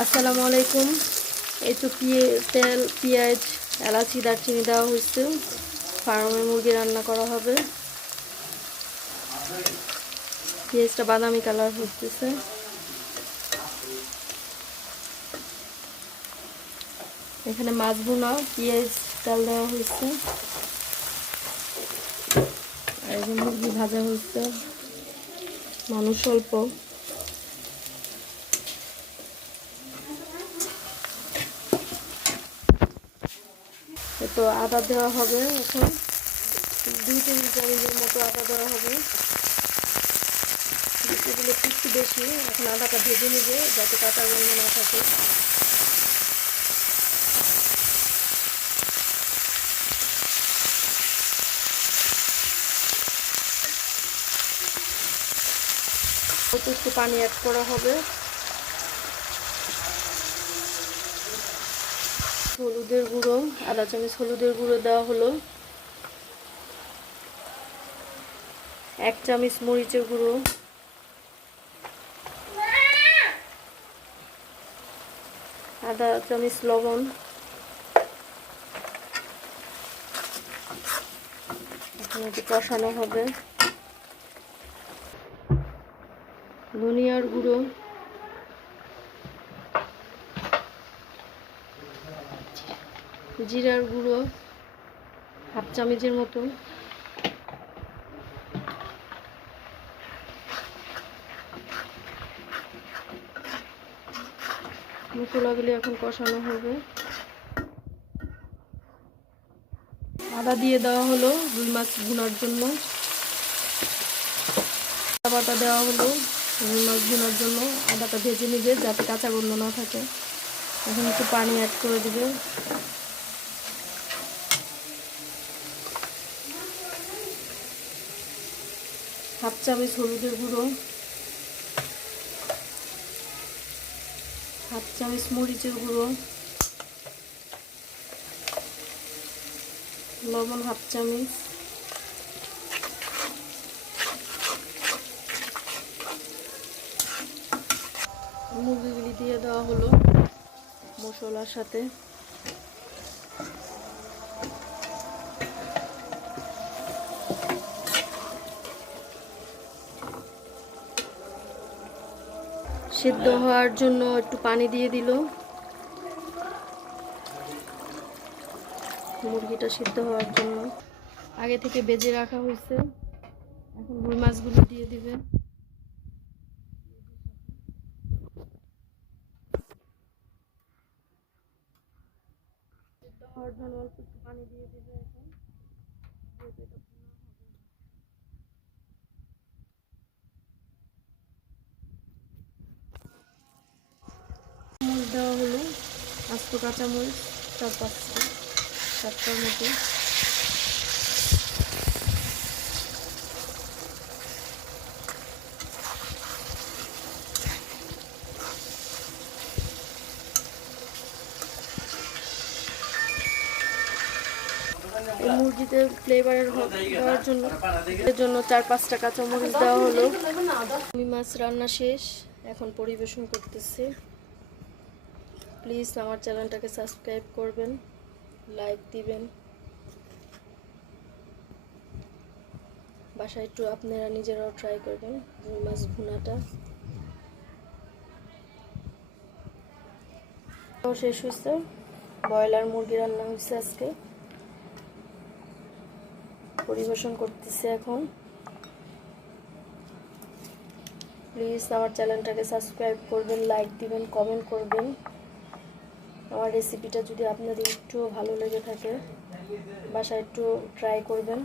আসসালামু আলাইকুম। এই তো তেল, পেঁয়াজ, এলাচি, দারচিনি দেওয়া হয়েছে। ফার্মের মুরগি রান্না করা হবে। পেঁয়াজটা বাদামি কালার হচ্ছে। এখানে মাছ ভুনা, পেঁয়াজ, তেল দেওয়া হয়েছে। আর এই যে মুরগি ভাজা হচ্ছে, মানুষ অল্প। তো আদা দেওয়া হবে, এখন 2 টেবিল চামচের মতো আদা দেওয়া হবে। এগুলো একটু বেশি। এখন আদাটা ভেজে নেবে যাতে কাঁচা গন্ধ না থাকে। অল্প একটু পানি অ্যাড করা হবে। হলুদের গুঁড়ো, আধা চামচ হলুদের গুঁড়ো দেওয়া হলো। 1 চামচ মরিচের গুঁড়ো, আধা চামচ লবণ, এখন একটু কষানো হবে। ধনিয়ার গুঁড়ো, জিরার গুঁড়ো 1/2 চামচের মতো, মশলাগুলি এখন কষানো হবে। আদা দিয়ে দেওয়া হলো রুই মাছ ভুনার জন্য। আদা বাটা দেওয়া হলো রুই মাছ ভুনার জন্য। আদাটা ভেজে নিবে যাতে কাঁচা গন্ধ না থাকে। এখন একটু পানি অ্যাড করে দিবে। 1/2 চামচ হলুদের গুঁড়ো, 1/2 চামচ মরিচের গুঁড়ো, লবণ 1/2 চামচ, মুরগিগুলি দিয়ে দেওয়া হলো মশলার সাথে। সিদ্ধ হওয়ার জন্য একটু পানি দিয়ে দিল। মুরগিটা সিদ্ধ হওয়ার জন্য আগে থেকে ভেজে রাখা হয়েছে। এখন রুই মাছগুলো দিয়ে দিবে। সিদ্ধ হওয়ার জন্য অল্প একটু পানি দিয়ে দিবে। এখন মরিচ দেওয়া হলো, আস্ত কাঁচামরিচ 4-5-7টার মতো। এই মুরগিতে ফ্লেভারের দেওয়ার জন্য 4-5টা কাঁচামরিচ দেওয়া হলো। রুই মাছ রান্না শেষ, এখন পরিবেশন করতেছি। প্লিজ আমার চ্যানেলটাকে সাবস্ক্রাইব করবেন, লাইক দিবেন। বাসায় একটু আপনারা নিজেরাও ট্রাই করবেন রুই মাছ ভুনাটা। শেষ হয়েছে, ব্রয়লার মুরগি রান্না হয়েছে আজকে। পরিবেশন করতেছি এখন। প্লিজ আমার চ্যানেলটাকে সাবস্ক্রাইব করবেন, লাইক দিবেন, কমেন্ট করবেন। আমার রেসিপিটা যদি আপনাদের একটু ভালো লেগে থাকে বাসায় একটু ট্রাই করবেন।